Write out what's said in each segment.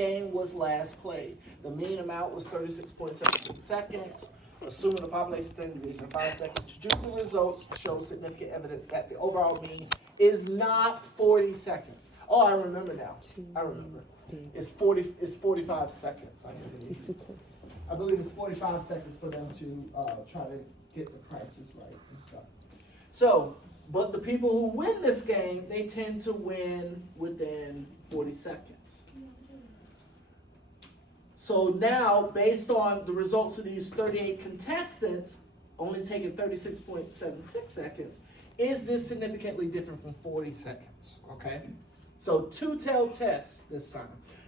game was last played. The mean amount was 36.76 seconds, assuming the population standard deviation of 5 seconds. Do the results show significant evidence that the overall mean is not 40 seconds? Oh, I remember now. I remember. It's 45 seconds. He's too close. I believe it's 45 seconds for them to try to get the prices right and stuff. So, but the people who win this game, they tend to win within 40 seconds. So now, based on the results of these 38 contestants, only taking 36.76 seconds, is this significantly different from 40 seconds? Okay? So two-tail test this time.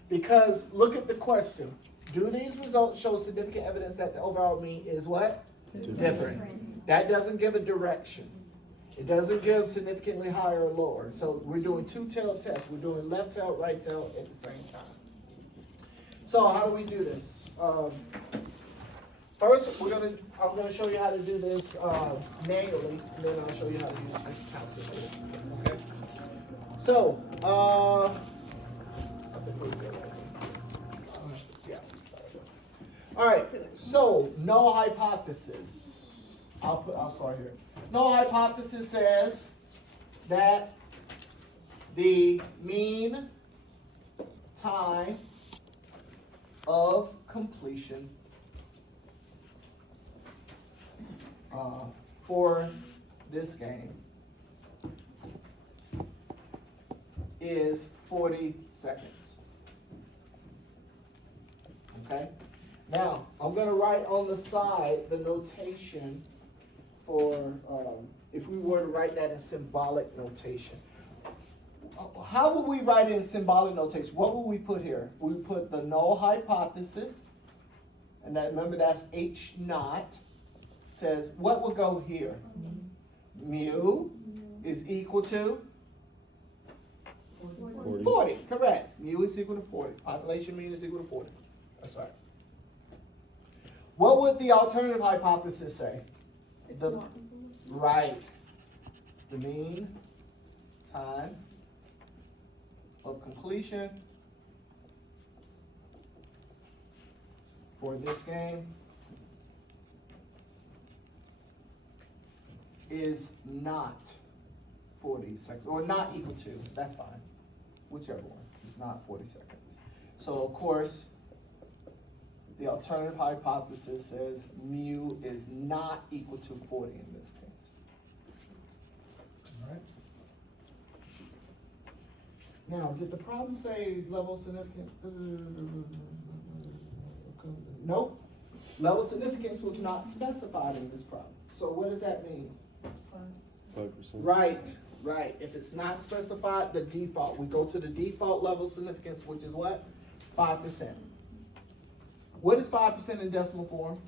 Because look at the question. Do these results show significant evidence that the overall mean is what? Different. That doesn't give a direction. It doesn't give significantly higher or lower. So we're doing two-tail tests. We're doing left tail, right tail at the same time. So how do we do this? First, I'm gonna show you how to do this manually, and then I'll show you how to use the calculator. Okay. So, all right. So, null hypothesis. I'll start here. Null hypothesis says that the mean time of completion for this game is 40 seconds. Okay? Now, I'm going to write on the side the notation for, if we were to write that in symbolic notation. How would we write it in symbolic notation? What would we put here? We would put the null hypothesis, and that, remember that's H naught, says what would go here? Mu is equal to 40, correct. Mu is equal to 40. Population mean is equal to 40. That's right. What would the alternative hypothesis say? Right. The mean time of completion for this game is not 40 seconds, or not equal to, that's fine. Whichever one, it's not 40 seconds. So of course, the alternative hypothesis says mu is not equal to 40 in this case. All right. Now, did the problem say level significance? Nope. Level significance was not specified in this problem. So what does that mean? 5%. Right. If it's not specified, the default. We go to the default level significance, which is what? 5%. What is 5% in decimal form?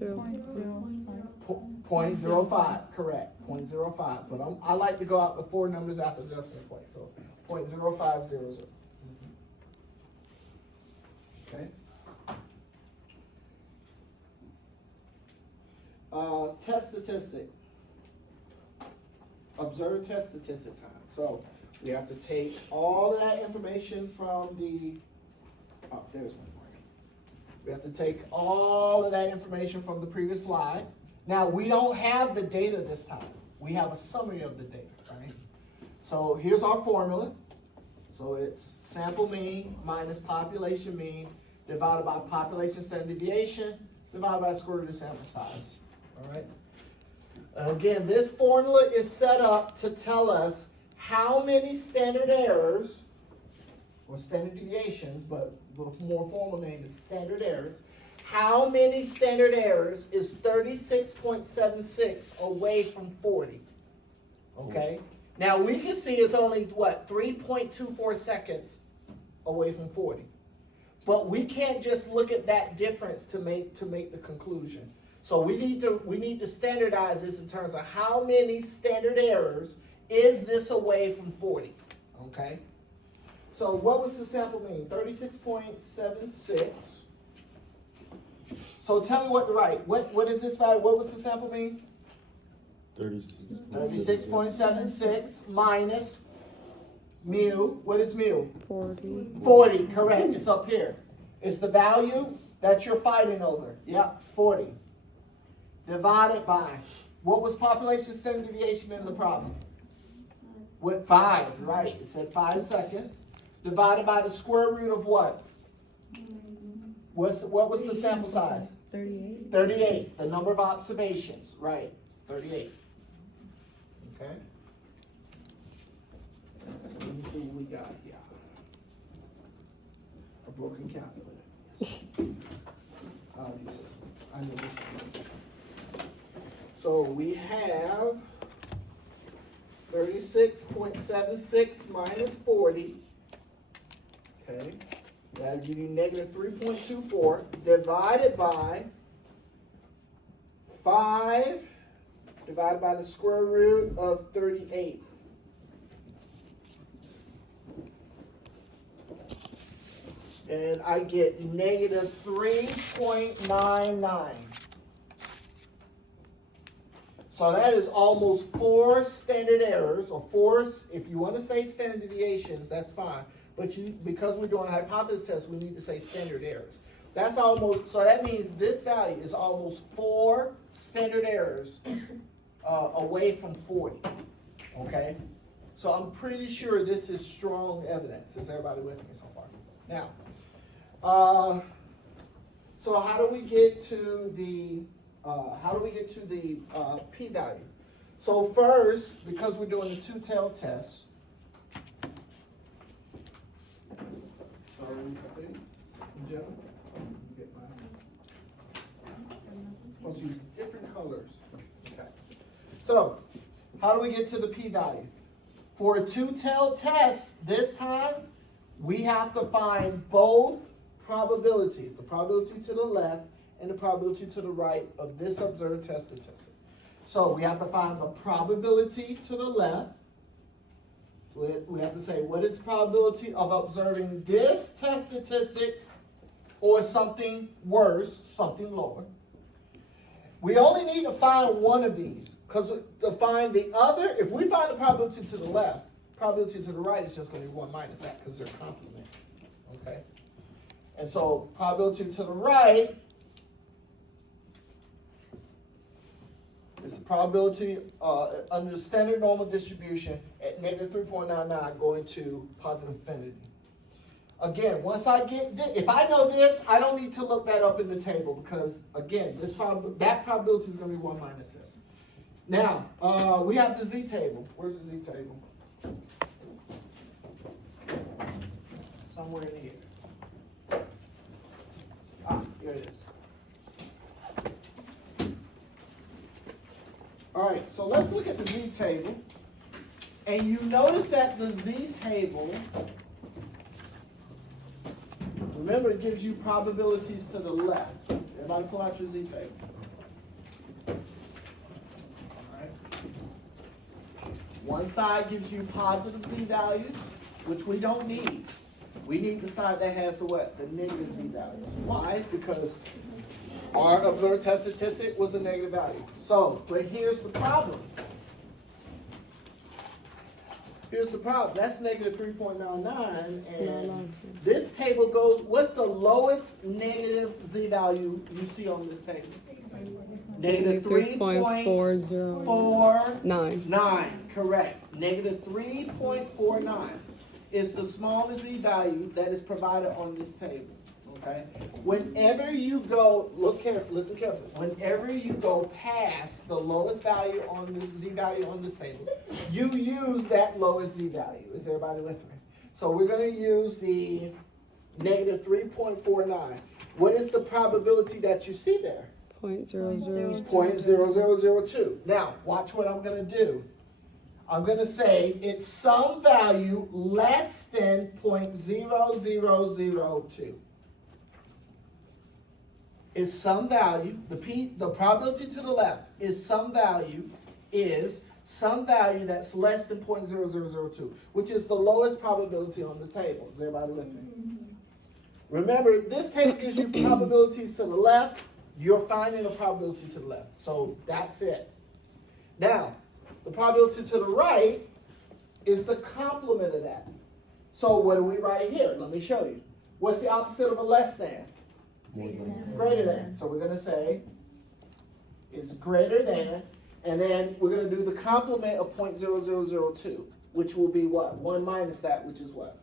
0.05, correct, 0.05. But I like to go out the 4 numbers after the decimal point, so 0.0500. Okay. Test statistic. Observe test statistic time. So we have to take all of that information from the, there's one more. We have to take all of that information from the previous slide. Now, we don't have the data this time. We have a summary of the data, right? So here's our formula. So it's sample mean minus population mean divided by population standard deviation divided by the square root of the sample size, all right? And again, this formula is set up to tell us how many standard errors, or standard deviations, but the more formal name is standard errors. How many standard errors is 36.76 away from 40? Okay? Now we can see it's only, 3.24 seconds away from 40. But we can't just look at that difference to make the conclusion. So we need to standardize this in terms of how many standard errors is this away from 40, okay? So what was the sample mean? 36.76. So tell me what to write. What is this value? What was the sample mean? 36. 36.76 minus Mu, what is mu? 40. 40, correct, it's up here. It's the value that you're fighting over. Yep, 40. Divided by, what was population standard deviation in the problem? With 5, right, it said 5 seconds. Divided by the square root of what? What was the sample size? 38. 38, the number of observations, right, 38. Okay? So let me see what we got here. A broken calculator. Yes. I'll use this one. I know this one. So we have 36.76 minus 40. Okay. That'll give you negative 3.24 divided by 5 divided by the square root of 38. And I get negative 3.99. So that is almost 4 standard errors, or 4, if you want to say standard deviations, that's fine. But because we're doing a hypothesis test, we need to say standard errors. That's almost, so that means this value is almost 4 standard errors away from 40, okay? So I'm pretty sure this is strong evidence. Is everybody with me so far? Now, so how do we get to the p-value? So first, because we're doing the two-tailed test, let's use different colors. Okay. So, how do we get to the p-value? For a two-tailed test, this time, we have to find both probabilities, the probability to the left and the probability to the right of this observed test statistic. So we have to find the probability to the left. We have to say, what is the probability of observing this test statistic or something worse, something lower? We only need to find one of these, because to find the other, if we find the probability to the left, probability to the right is just going to be 1 minus that, because they're complementary, okay? And so probability to the right is the probability under the standard normal distribution at negative 3.99 going to positive infinity. Again, once I get this, if I know this, I don't need to look that up in the table, because again, that probability is going to be 1 minus this. Now, we have the z-table. Where's the z-table? Somewhere in here. Here it is. All right, so let's look at the z-table. And you notice that the z-table, remember, it gives you probabilities to the left. Everybody pull out your z-table. All right. One side gives you positive z-values, which we don't need. We need the side that has the what? The negative z-values. Why? Because our observed test statistic was a negative value. So, but here's the problem. Here's the problem. That's negative 3.99, and this table goes, what's the lowest negative z-value you see on this table? Negative 3.409. Correct. Negative 3.49 is the smallest z-value that is provided on this table. Okay? Whenever you go, listen carefully. Whenever you go past the lowest value on this z-value on this table, you use that lowest z-value. Is everybody with me? So we're going to use the negative 3.49. What is the probability that you see there? 0.0002. Now, watch what I'm going to do. I'm going to say it's some value less than 0.0002. Is some value, the probability to the left is some value that's less than 0.0002, which is the lowest probability on the table. Is everybody with me? Remember, this table gives you probabilities to the left. You're finding a probability to the left. So that's it. Now, the probability to the right is the complement of that. So what do we write here? Let me show you. What's the opposite of a less than? Greater than. So we're gonna say it's greater than, and then we're gonna do the complement of 0.0002, which will be what? 1 minus that, which is what?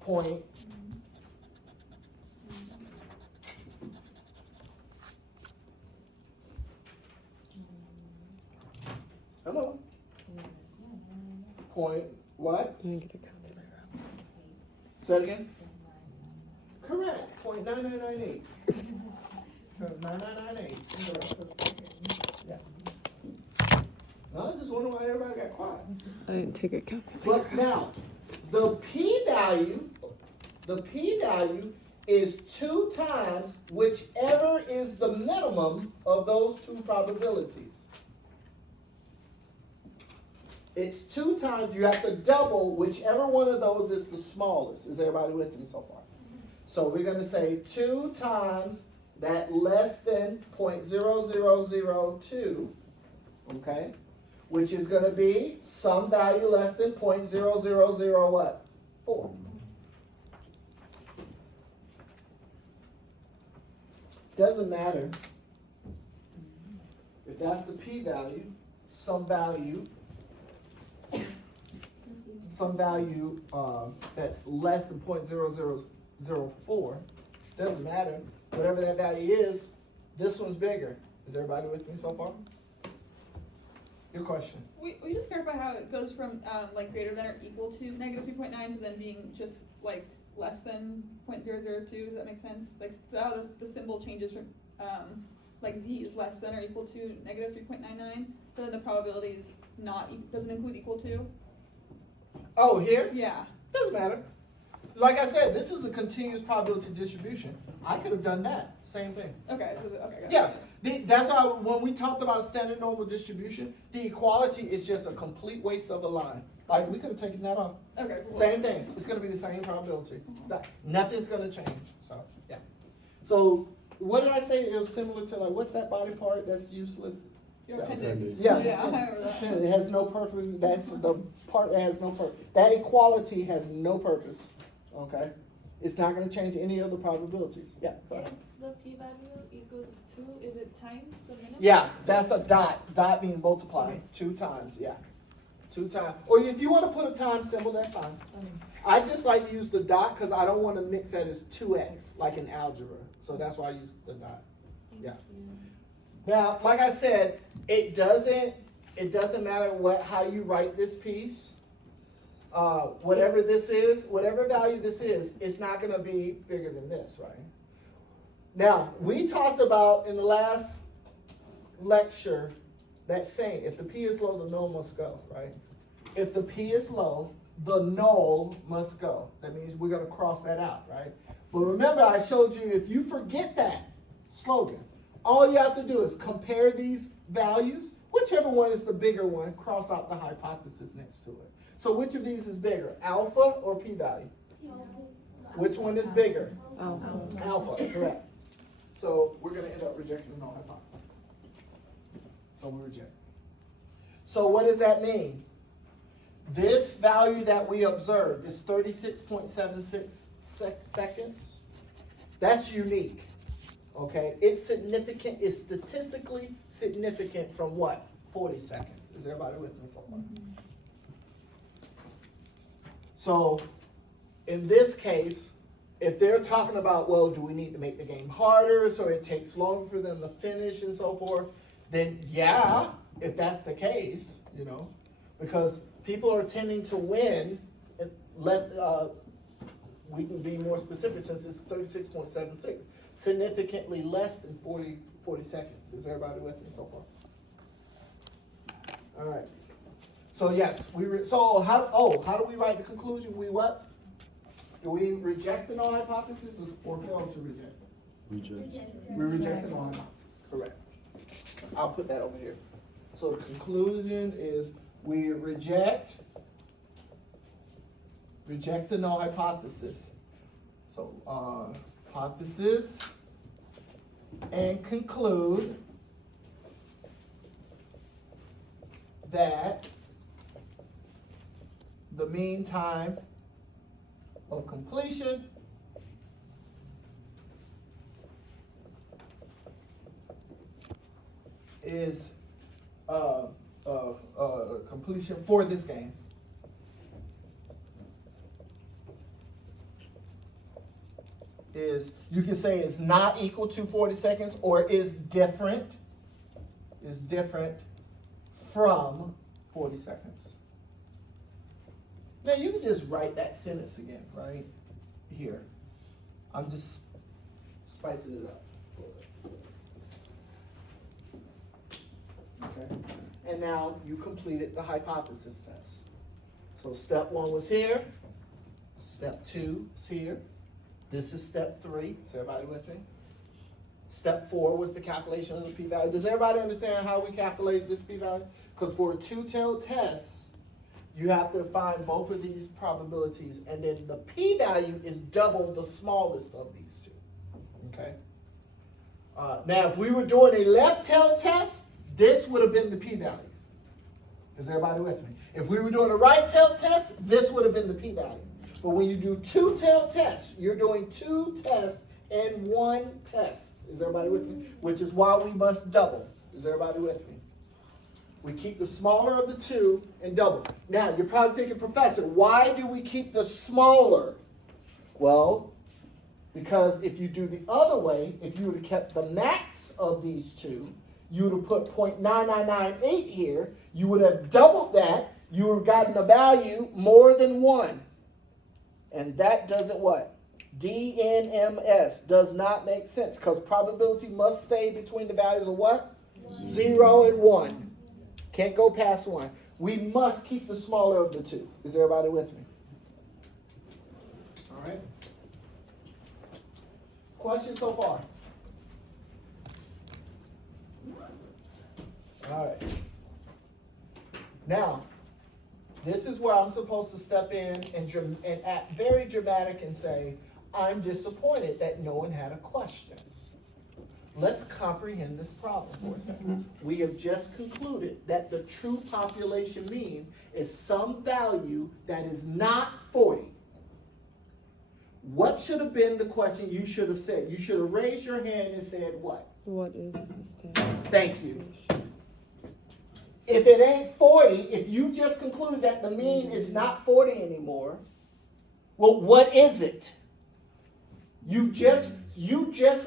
Point. Hello? Point what? Say it again. Correct. 0.9998. 9998. Yeah. No, I just wonder why everybody got quiet. I didn't take a calculator. But now, the p-value is 2 times whichever is the minimum of those two probabilities. It's 2 times, you have to double whichever one of those is the smallest. Is everybody with me so far? So we're going to say 2 times that less than 0.0002, okay? Which is going to be some value less than 0.000 what? 4. Doesn't matter if that's the p-value, some value that's less than 0.0004, doesn't matter. Whatever that value is, this one's bigger. Is everybody with me so far? Your question. We just clarify how it goes from like greater than or equal to negative 3.9 to then being just like less than 0.002. Does that make sense? Like so how the symbol changes from like z is less than or equal to negative 3.99, but then the probability is doesn't include equal to. Oh, here? Yeah. Doesn't matter. Like I said, this is a continuous probability distribution. I could have done that. Same thing. Okay. Okay. Yeah. That's why when we talked about standard normal distribution, the equality is just a complete waste of a line. Like we could have taken that off. Okay. Cool. Same thing. It's going to be the same probability. It's not. Nothing's going to change. So yeah. So what did I say? It was similar to like what's that body part that's useless? Your Yeah. appendix. Yeah. I remember that. It has no purpose. That's the part that has no purpose. That equality has no purpose. Okay? It's not going to change any of the probabilities. Yeah. Go ahead. Is the p-value equal to, is it times the minimum? Yeah, that's a dot. Dot being multiplied. Okay. 2 times. Yeah. 2 times. Or if you want to put a time symbol, that's fine. I just like to use the dot because I don't want to mix that as 2x like in algebra. So that's why I use the dot. Yeah. Now, like I said, it doesn't matter how you write this piece. Whatever this is, whatever value this is, it's not going to be bigger than this, right? Now, we talked about in the last lecture that saying, if the p is low, the null must go, right? If the p is low, the null must go. That means we're going to cross that out, right? But remember, I showed you if you forget that slogan, all you have to do is compare these values. Whichever one is the bigger one, cross out the hypothesis next to it. So which of these is bigger, alpha or p-value? Which one is bigger? Alpha, correct. So we're going to end up rejecting the null hypothesis. So we reject. So what does that mean? This value that we observed, this 36.76 seconds, that's unique. Okay, it's significant, it's statistically significant from what? 40 seconds. Is everybody with me so far? So, in this case, if they're talking about, well, do we need to make the game harder so it takes longer for them to finish and so forth, then yeah, if that's the case, you know, because people are tending to win, we can be more specific since it's 36.76. Significantly less than 40 seconds. Is everybody with me so far? All right. So yes, how do we write the conclusion? We what? Do we reject the null hypothesis or fail to reject it? Reject. We reject the null hypothesis. Correct. I'll put that over here. So the conclusion is we reject the null hypothesis. So hypothesis and conclude that the mean time of completion is completion for this game is, you can say is not equal to 40 seconds or is different from 40 seconds. Now you can just write that sentence again, right? Here. I'm just spicing it up. Okay. And now you completed the hypothesis test. So step 1 was here. Step 2 is here. This is step 3. Is everybody with me? Step 4 was the calculation of the p-value. Does everybody understand how we calculated this p-value? Because for a two-tailed test, you have to find both of these probabilities, and then the p-value is double the smallest of these two. Okay? Now, if we were doing a left-tailed test, this would have been the p-value. Is everybody with me? If we were doing a right-tailed test, this would have been the p-value. But when you do two-tailed tests, you're doing 2 tests in 1 test. Is everybody with me? Which is why we must double. Is everybody with me? We keep the smaller of the 2 and double. Now, you're probably thinking, Professor, why do we keep the smaller? Well, because if you do the other way, if you would have kept the max of these 2, you would have put 0.9998 here. You would have doubled that. You would have gotten a value more than 1. And that doesn't what? DNMS does not make sense because probability must stay between the values of what? 0 and 1. Can't go past 1. We must keep the smaller of the 2. Is everybody with me? All right. Questions so far? All right. Now, this is where I'm supposed to step in and act very dramatic and say, I'm disappointed that no one had a question. Let's comprehend this problem for a second. We have just concluded that the true population mean is some value that is not 40. What should have been the question you should have said? You should have raised your hand and said what? What is the standard? Thank you. If it ain't 40, if you just concluded that the mean is not 40 anymore, well, what is it? You just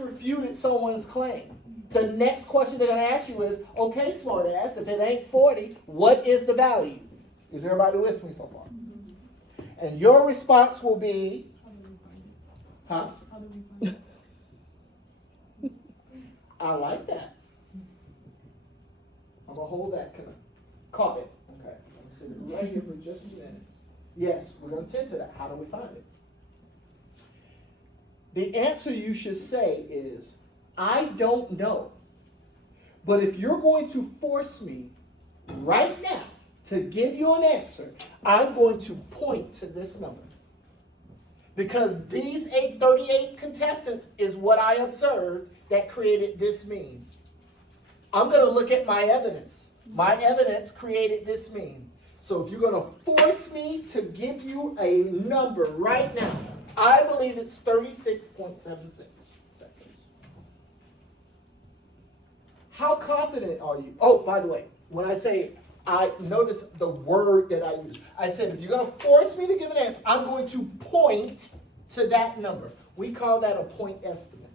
refuted someone's claim. The next question they're going to ask you is, okay, smart ass, if it ain't 40, what is the value? Is everybody with me so far? And your response will be, huh? I like that. I'm going to hold that. Caught it. Okay. I'm sitting right here for just a minute. Yes, we're going to tend to that. How do we find it? The answer you should say is, I don't know. But if you're going to force me right now to give you an answer, I'm going to point to this number. Because these 838 contestants is what I observed that created this mean. I'm going to look at my evidence. My evidence created this mean. So if you're going to force me to give you a number right now, I believe it's 36.76 seconds. How confident are you? Oh, by the way, when I say, I notice the word that I use. I said, if you're going to force me to give an answer, I'm going to point to that number. We call that a point estimate.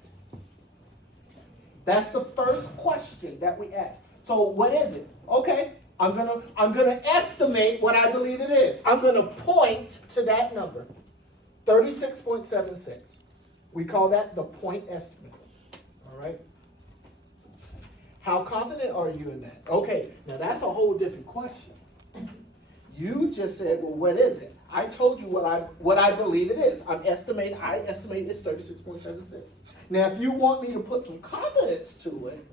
That's the first question that we ask. So what is it? Okay, I'm gonna estimate what I believe it is. I'm gonna point to that number. 36.76. We call that the point estimate. All right? How confident are you in that? Okay, now that's a whole different question. You just said, well, what is it? I told you what I believe it is. I estimate it's 36.76. Now, if you want me to put some confidence to it,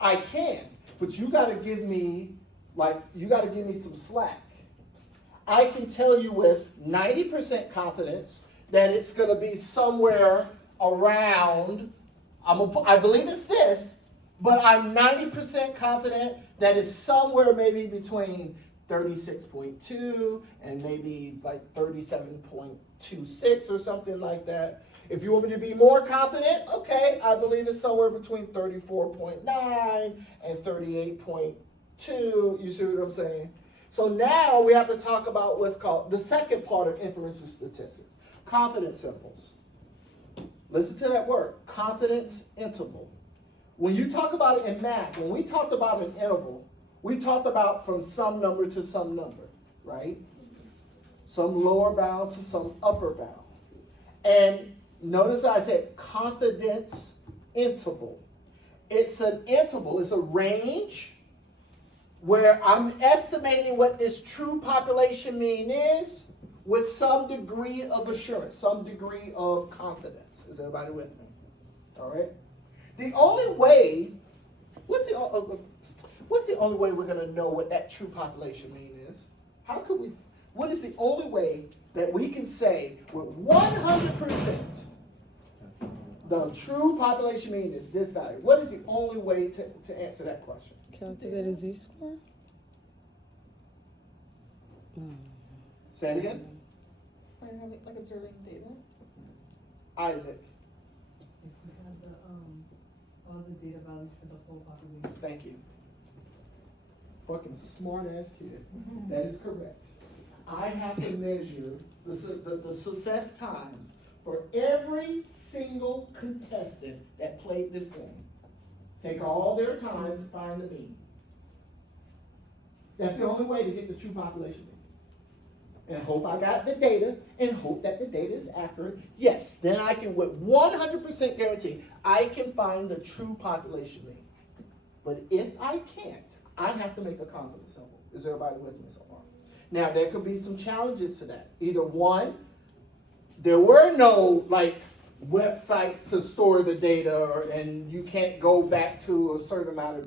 I can. But you gotta give me some slack. I can tell you with 90% confidence that it's going to be somewhere around, I believe it's this, but I'm 90% confident that it's somewhere maybe between 36.2 and maybe like 37.26 or something like that. If you want me to be more confident, okay, I believe it's somewhere between 34.9 and 38.2. You see what I'm saying? So now we have to talk about what's called the second part of inferential statistics, confidence intervals. Listen to that word, confidence interval. When you talk about it in math, when we talked about an interval, we talked about from some number to some number, right? Some lower bound to some upper bound. And notice I said confidence interval. It's an interval, it's a range where I'm estimating what this true population mean is with some degree of assurance, some degree of confidence. Is everybody with me? All right? The only way, what's the only way we're going to know what that true population mean is? What is the only way that we can say with 100% the true population mean is this value? What is the only way to answer that question? Calculate a z-score? Say it again. Or having, like, observing data. Isaac, If we had the, all the data values for the whole population. thank you. Fucking smart ass kid. That is correct. I have to measure the success times for every single contestant that played this game. Take all their times and find the mean. That's the only way to get the true population mean. And hope I got the data and hope that the data is accurate. Yes, then I can with 100% guarantee I can find the true population mean. But if I can't, I have to make a confidence interval. Is everybody with me so far? Now there could be some challenges to that. Either one, there were no like websites to store the data and you can't go back to a certain amount of